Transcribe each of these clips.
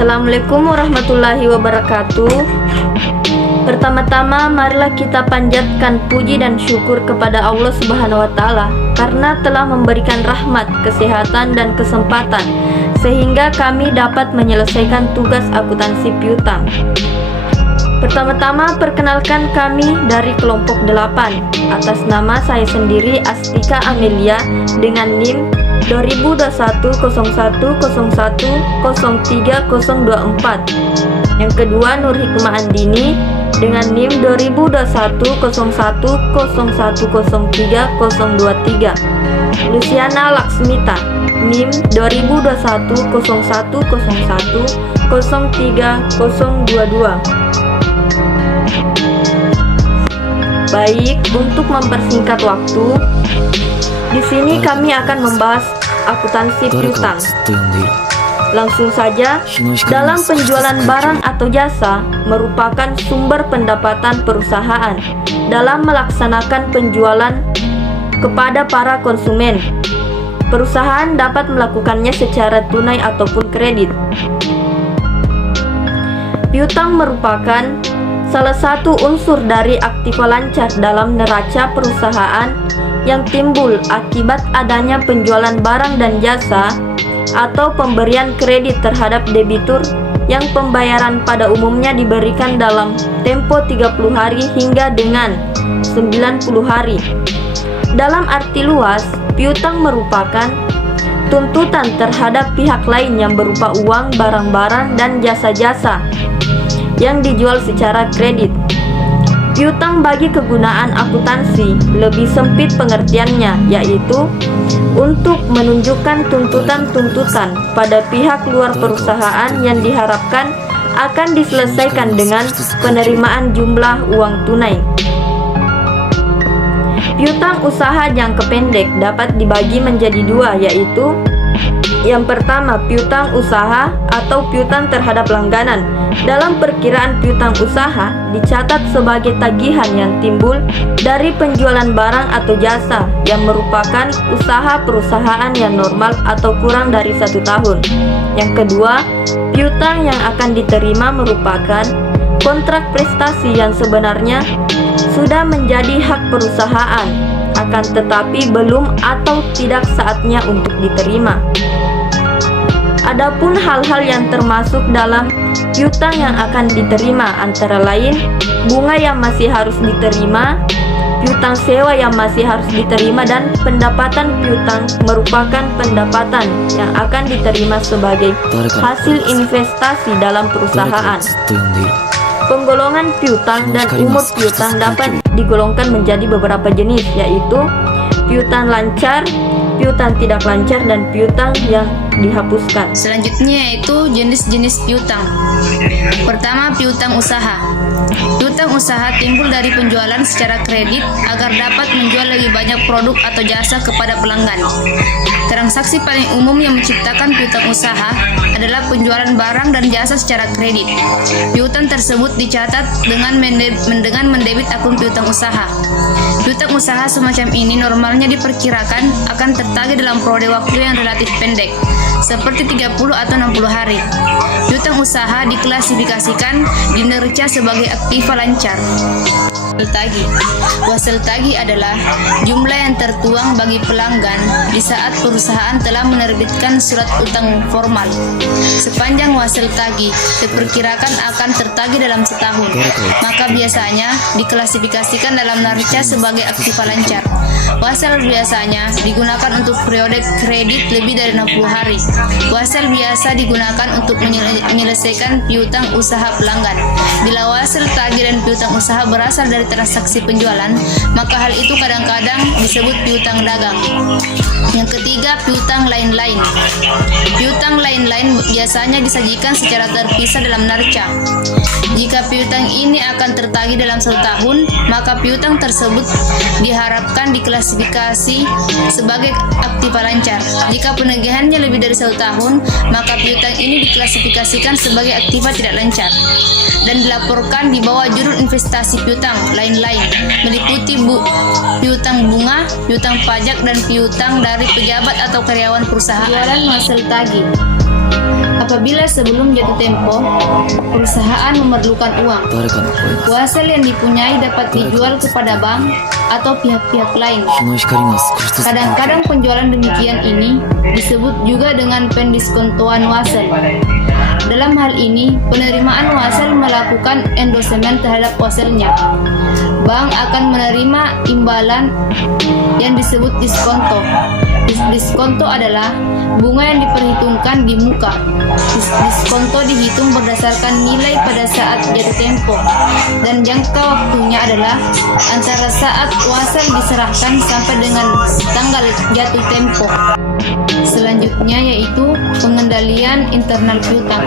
Assalamualaikum warahmatullahi wabarakatuh. Pertama-tama marilah kita panjatkan puji dan syukur kepada Allah Subhanahu wa Ta'ala karena telah memberikan rahmat, kesehatan dan kesempatan sehingga kami dapat menyelesaikan tugas akuntansi piutang. Pertama-tama perkenalkan kami dari kelompok 8 atas nama saya sendiri Astika Amelia dengan NIM 202101010324. Yang kedua Nur Hikmah Andini dengan NIM 202101010323. Luciana Laksmita NIM 202101010322. Baik, untuk mempersingkat waktu, di sini kami akan membahas akuntansi piutang. Langsung saja, dalam penjualan barang atau jasa merupakan sumber pendapatan perusahaan dalam melaksanakan penjualan kepada para konsumen. Perusahaan dapat melakukannya secara tunai ataupun kredit. Piutang merupakan salah satu unsur dari aktiva lancar dalam neraca perusahaan yang timbul akibat adanya penjualan barang dan jasa atau pemberian kredit terhadap debitur yang pembayaran pada umumnya diberikan dalam tempo 30 hari hingga dengan 90 hari. Dalam arti luas, piutang merupakan tuntutan terhadap pihak lain yang berupa uang, barang-barang, dan jasa-jasa yang dijual secara kredit. Piutang bagi kegunaan akuntansi lebih sempit pengertiannya, yaitu untuk menunjukkan tuntutan-tuntutan pada pihak luar perusahaan yang diharapkan akan diselesaikan dengan penerimaan jumlah uang tunai. Piutang usaha jangka pendek dapat dibagi menjadi dua, yaitu yang pertama piutang usaha atau piutang terhadap langganan. Dalam perkiraan piutang usaha dicatat sebagai tagihan yang timbul dari penjualan barang atau jasa yang merupakan usaha perusahaan yang normal atau kurang dari 1 tahun. Yang kedua, piutang yang akan diterima merupakan kontrak prestasi yang sebenarnya sudah menjadi hak perusahaan, akan tetapi belum atau tidak saatnya untuk diterima. Adapun hal-hal yang termasuk dalam piutang yang akan diterima antara lain bunga yang masih harus diterima, piutang sewa yang masih harus diterima, dan pendapatan piutang merupakan pendapatan yang akan diterima sebagai hasil investasi dalam perusahaan. Penggolongan piutang dan umur piutang dapat digolongkan menjadi beberapa jenis, yaitu piutang lancar, piutang tidak lancar, dan piutang yang dihapuskan. Selanjutnya yaitu jenis-jenis piutang. Pertama, piutang usaha. Piutang usaha timbul dari penjualan secara kredit agar dapat menjual lebih banyak produk atau jasa kepada pelanggan. Transaksi paling umum yang menciptakan piutang usaha adalah penjualan barang dan jasa secara kredit. Piutang tersebut dicatat dengan mendebit akun piutang usaha. Piutang usaha semacam ini normalnya diperkirakan akan tertagih dalam periode waktu yang relatif pendek, seperti 30 atau 60 hari. Piutang usaha diklasifikasikan di neraca sebagai aktiva lancar. Tagih. Wasel tagih adalah jumlah yang tertuang bagi pelanggan di saat perusahaan telah menerbitkan surat utang formal. Sepanjang wasel tagih diperkirakan akan tertagih dalam setahun, maka biasanya diklasifikasikan dalam neraca sebagai aktiva lancar. Wasel biasanya digunakan untuk periode kredit lebih dari 60 hari. Wasel biasa digunakan untuk menyelesaikan piutang usaha pelanggan. Bila wasel tagih dan piutang usaha berasal dari transaksi penjualan, maka hal itu kadang-kadang disebut piutang dagang. Yang ketiga, piutang lain-lain. Piutang lain-lain biasanya disajikan secara terpisah dalam neraca. Jika piutang ini akan tertagih dalam 1 tahun, maka piutang tersebut diharapkan diklasifikasi sebagai aktiva lancar. Jika penagihannya lebih dari 1 tahun, maka piutang ini diklasifikasikan sebagai aktiva tidak lancar dan dilaporkan di bawah judul investasi piutang lain-lain, meliputi piutang bunga, piutang pajak, dan piutang dari pejabat atau karyawan perusahaan. Jualan hasil tagih. Apabila sebelum jatuh tempo, perusahaan memerlukan uang, 誰かの声が wasel yang dipunyai dapat dijual kepada bank atau pihak-pihak lain. 日の光が少しずつ Kadang-kadang penjualan demikian ini disebut juga dengan pendiskontoan wasel. Dalam hal ini, penerimaan wasel melakukan endosemen terhadap waselnya. Bank akan menerima imbalan yang disebut diskonto. Diskonto adalah bunga yang diperhitungkan di muka. Diskonto dihitung berdasarkan nilai pada saat jatuh tempo, dan jangka waktunya adalah antara saat wasel diserahkan sampai dengan tanggal jatuh tempo. Selanjutnya yaitu pengendalian internal piutang.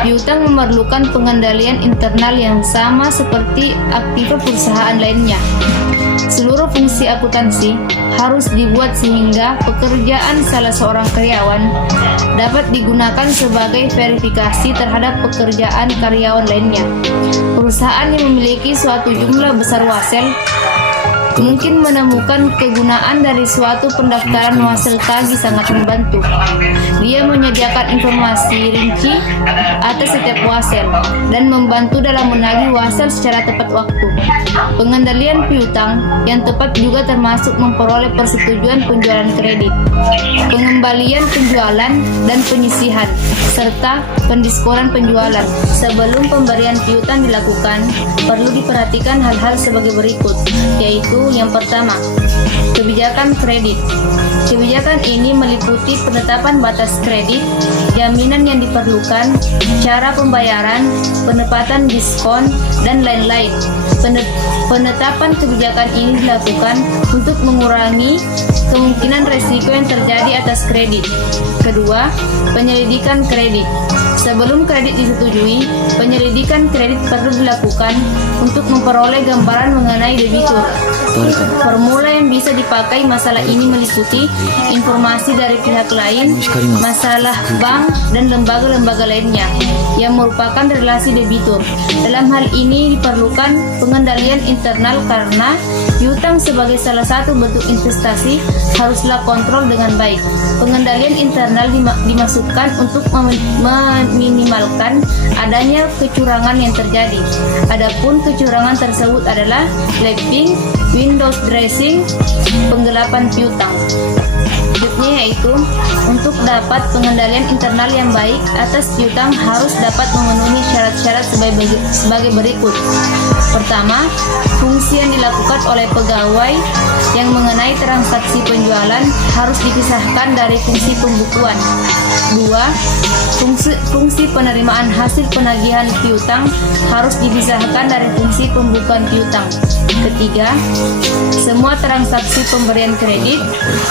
Piutang memerlukan pengendalian internal yang sama seperti aktiva perusahaan lainnya. Seluruh fungsi akuntansi harus dibuat sehingga pekerjaan salah seorang karyawan dapat digunakan sebagai verifikasi terhadap pekerjaan karyawan lainnya. Perusahaan yang memiliki suatu jumlah besar wasel mungkin menemukan kegunaan dari suatu pendaftaran wasel tagih sangat membantu. Dia menyediakan informasi rinci atas setiap wasel dan membantu dalam menagih wasel secara tepat waktu. Pengendalian piutang yang tepat juga termasuk memperoleh persetujuan penjualan kredit, pengembalian penjualan dan penyisihan, serta pendiskonan penjualan. Sebelum pemberian piutang dilakukan, perlu diperhatikan hal-hal sebagai berikut, yaitu yang pertama, kebijakan kredit. Kebijakan ini meliputi penetapan batas kredit, jaminan yang diperlukan, cara pembayaran, penempatan diskon, dan lain-lain. Penetapan kebijakan ini dilakukan untuk mengurangi kemungkinan resiko yang terjadi atas kredit. Kedua, penyelidikan kredit. Sebelum kredit disetujui, penyelidikan kredit perlu dilakukan untuk memperoleh gambaran mengenai debitur. Formula yang bisa dipakai masalah ini meliputi informasi dari pihak lain, masalah bank, dan lembaga-lembaga lainnya yang merupakan relasi debitur. Dalam hal ini diperlukan pengendalian internal karena piutang sebagai salah satu bentuk investasi haruslah kontrol dengan baik. Pengendalian internal dimasukkan untuk meminimalkan adanya kecurangan yang terjadi. Adapun kecurangan tersebut adalah lapping, windows dressing, penggelapan piutang. Selanjutnya yaitu untuk dapat pengendalian internal yang baik atas piutang harus dapat memenuhi syarat-syarat sebagai berikut. Pertama, fungsi yang dilakukan oleh pegawai yang mengenai transaksi penjualan harus dipisahkan dari fungsi pembukuan. Dua, fungsi penerimaan hasil penagihan piutang harus dipisahkan dari fungsi pembukuan piutang. Ketiga, semua transaksi pemberian kredit,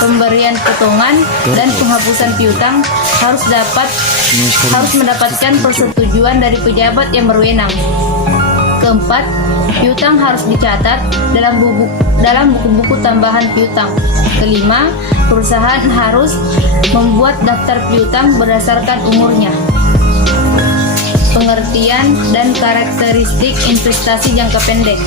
pemberian potongan, dan penghapusan piutang harus mendapatkan persetujuan dari pejabat yang berwenang. Keempat, piutang harus dicatat dalam buku-buku tambahan piutang. Kelima, perusahaan harus membuat daftar piutang berdasarkan umurnya. Pengertian dan karakteristik investasi jangka pendek.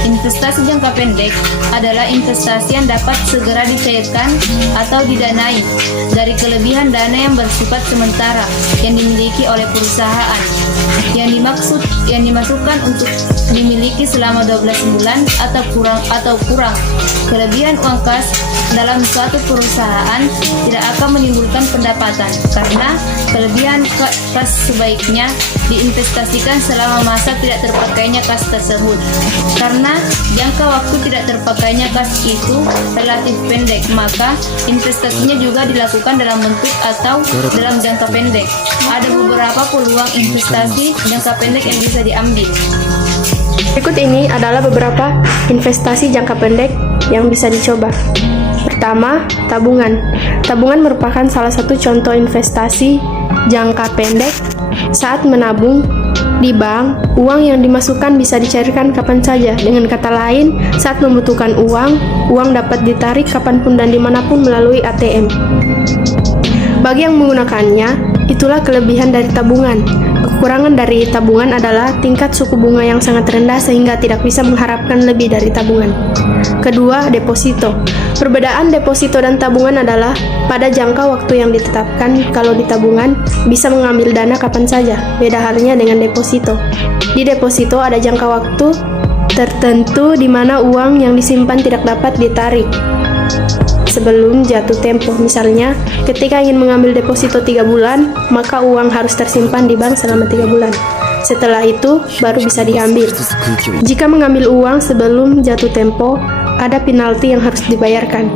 Investasi jangka pendek adalah investasi yang dapat segera dicairkan atau didanai dari kelebihan dana yang bersifat sementara yang dimiliki oleh perusahaan yang dimasukkan untuk dimiliki selama 12 bulan atau kurang. Kelebihan uang kas dalam suatu perusahaan tidak akan menimbulkan pendapatan karena kelebihan kas sebaiknya diinvestasikan selama masa tidak terpakainya kas tersebut. Karena jangka waktu tidak terpakainya kas itu relatif pendek, maka investasinya juga dilakukan dalam bentuk atau dalam jangka pendek. Ada beberapa peluang investasi jangka pendek yang bisa diambil. Berikut ini adalah beberapa investasi jangka pendek yang bisa dicoba. Pertama, tabungan. Tabungan merupakan salah satu contoh investasi jangka pendek. Saat menabung di bank, uang yang dimasukkan bisa dicairkan kapan saja. Dengan kata lain, saat membutuhkan uang dapat ditarik kapanpun dan dimanapun melalui ATM. Bagi yang menggunakannya, itulah kelebihan dari tabungan. Kekurangan dari tabungan adalah tingkat suku bunga yang sangat rendah sehingga tidak bisa mengharapkan lebih dari tabungan. Kedua, deposito. Perbedaan deposito dan tabungan adalah pada jangka waktu yang ditetapkan. Kalau di tabungan bisa mengambil dana kapan saja, beda halnya dengan deposito. Di deposito ada jangka waktu tertentu di mana uang yang disimpan tidak dapat ditarik sebelum jatuh tempo. Misalnya, ketika ingin mengambil deposito 3 bulan, maka uang harus tersimpan di bank selama 3 bulan. Setelah itu, baru bisa diambil. 一つ空気を Jika mengambil uang sebelum jatuh tempo, ada penalti yang harus dibayarkan.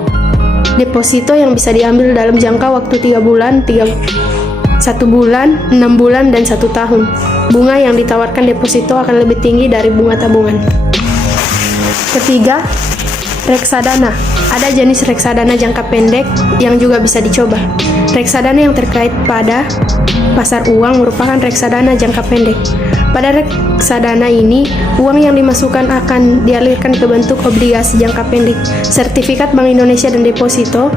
Deposito yang bisa diambil dalam jangka waktu 3 bulan, 1 bulan, 6 bulan, dan 1 tahun. Bunga yang ditawarkan deposito akan lebih tinggi dari bunga tabungan. Ketiga, reksadana. Ada jenis reksadana jangka pendek yang juga bisa dicoba. Reksadana yang terkait pada pasar uang merupakan reksadana jangka pendek. Pada reksadana ini, uang yang dimasukkan akan dialirkan ke bentuk obligasi jangka pendek, sertifikat Bank Indonesia dan deposito.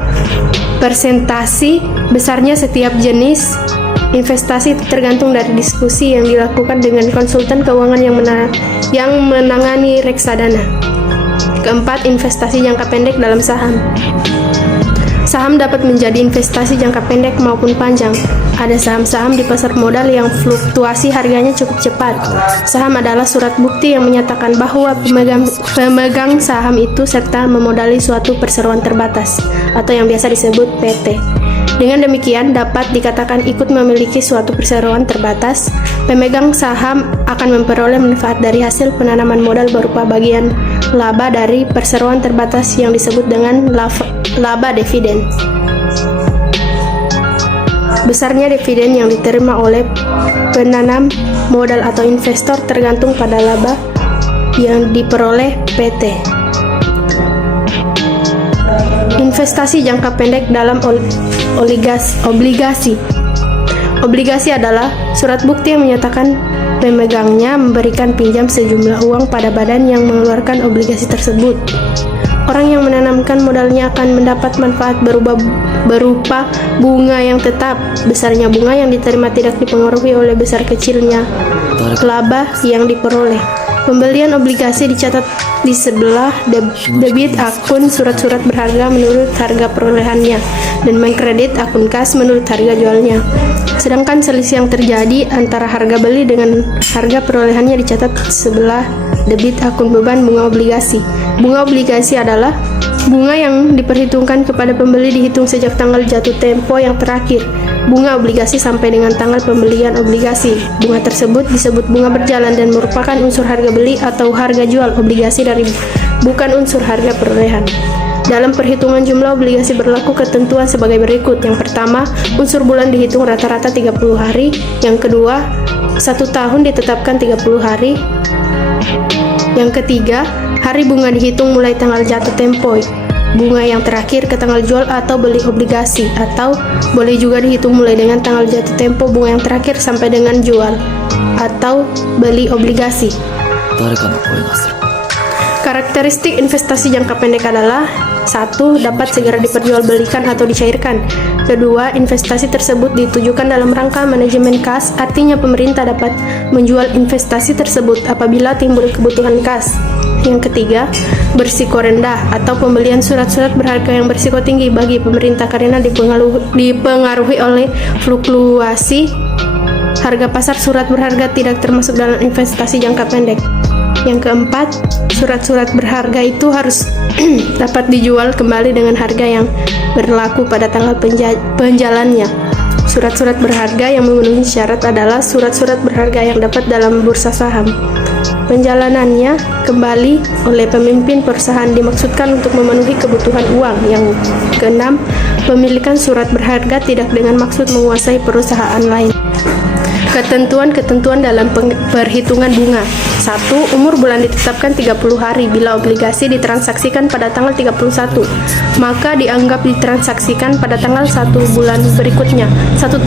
Persentase besarnya setiap jenis investasi tergantung dari diskusi yang dilakukan dengan konsultan keuangan yang menangani reksadana. Keempat, investasi jangka pendek dalam saham. Saham dapat menjadi investasi jangka pendek maupun panjang. Ada saham-saham di pasar modal yang fluktuasi harganya cukup cepat. Saham adalah surat bukti yang menyatakan bahwa pemegang saham itu serta memodali suatu perseroan terbatas atau yang biasa disebut PT. Dengan demikian, dapat dikatakan ikut memiliki suatu perseroan terbatas. Pemegang saham akan memperoleh manfaat dari hasil penanaman modal berupa bagian laba dari perseroan terbatas yang disebut dengan laba dividen. Besarnya dividen yang diterima oleh penanam modal atau investor tergantung pada laba yang diperoleh PT. Investasi jangka pendek dalam obligasi. Obligasi adalah surat bukti yang menyatakan pemegangnya memberikan pinjam sejumlah uang pada badan yang mengeluarkan obligasi tersebut. Orang yang menanamkan modalnya akan mendapat manfaat berupa bunga yang tetap. Besarnya bunga yang diterima tidak dipengaruhi oleh besar kecilnya laba yang diperoleh. Pembelian obligasi dicatat di sebelah debit akun surat-surat berharga menurut harga perolehannya dan mengkredit akun kas menurut harga jualnya. Sedangkan selisih yang terjadi antara harga beli dengan harga perolehannya dicatat sebelah debit akun beban bunga obligasi. Bunga obligasi adalah bunga yang diperhitungkan kepada pembeli dihitung sejak tanggal jatuh tempo yang terakhir. Bunga obligasi sampai dengan tanggal pembelian obligasi. Bunga tersebut disebut bunga berjalan dan merupakan unsur harga beli atau harga jual obligasi dari bukan unsur harga perolehan. Dalam perhitungan jumlah obligasi berlaku ketentuan sebagai berikut. Yang pertama, unsur bulan dihitung rata-rata 30 hari. Yang kedua, 1 tahun ditetapkan 30 hari. Yang ketiga, hari bunga dihitung mulai tanggal jatuh tempo. Bunga yang terakhir ke tanggal jual atau beli obligasi, atau boleh juga dihitung mulai dengan tanggal jatuh tempo bunga yang terakhir sampai dengan jual atau beli obligasi. 誰かの声がする Karakteristik investasi jangka pendek adalah 1. Dapat segera diperjualbelikan atau dicairkan. 2. Investasi tersebut ditujukan dalam rangka manajemen kas, artinya pemerintah dapat menjual investasi tersebut apabila timbul kebutuhan kas. Yang ketiga, berisiko rendah atau pembelian surat-surat berharga yang berisiko tinggi bagi pemerintah karena dipengaruhi oleh fluktuasi harga pasar. Surat berharga tidak termasuk dalam investasi jangka pendek. Yang keempat, surat-surat berharga itu harus dapat dijual kembali dengan harga yang berlaku pada tanggal penjalannya. Surat-surat berharga yang memenuhi syarat adalah surat-surat berharga yang dapat dalam bursa saham. Penjalanannya kembali oleh pemimpin perusahaan dimaksudkan untuk memenuhi kebutuhan uang. Yang keenam, pemilikan surat berharga tidak dengan maksud menguasai perusahaan lain. Ketentuan-ketentuan dalam perhitungan bunga. 1. Umur bulan ditetapkan 30 hari. Bila obligasi ditransaksikan pada tanggal 31, maka dianggap ditransaksikan pada tanggal 1 bulan berikutnya. 1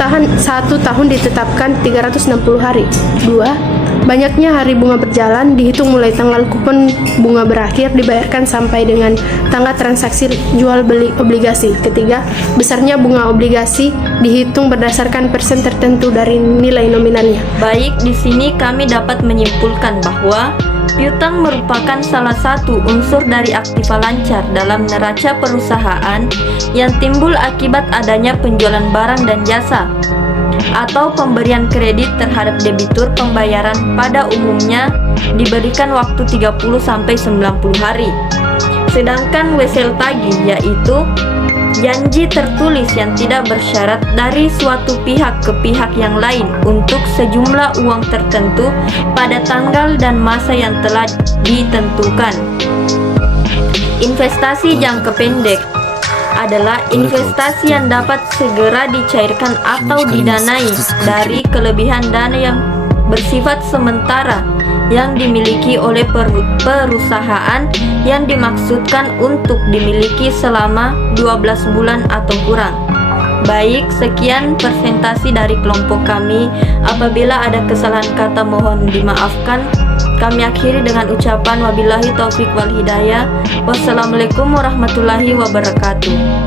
tahun ditetapkan 360 hari. 2. Banyaknya hari bunga berjalan dihitung mulai tanggal kupon bunga berakhir dibayarkan sampai dengan tanggal transaksi jual beli obligasi. Ketiga, besarnya bunga obligasi dihitung berdasarkan persen tertentu dari nilai nominalnya. Baik, di sini kami dapat menyimpulkan bahwa piutang merupakan salah satu unsur dari aktiva lancar dalam neraca perusahaan yang timbul akibat adanya penjualan barang dan jasa atau pemberian kredit terhadap debitur. Pembayaran pada umumnya diberikan waktu 30-90 hari. Sedangkan wesel tagih yaitu janji tertulis yang tidak bersyarat dari suatu pihak ke pihak yang lain untuk sejumlah uang tertentu pada tanggal dan masa yang telah ditentukan. Investasi jangka pendek adalah investasi yang dapat segera dicairkan atau didanai dari kelebihan dana yang bersifat sementara yang dimiliki oleh perusahaan yang dimaksudkan untuk dimiliki selama 12 bulan atau kurang. Baik, sekian presentasi dari kelompok kami. Apabila ada kesalahan kata mohon dimaafkan. Kami akhiri dengan ucapan wabillahi taufik wal hidayah. Wassalamualaikum warahmatullahi wabarakatuh.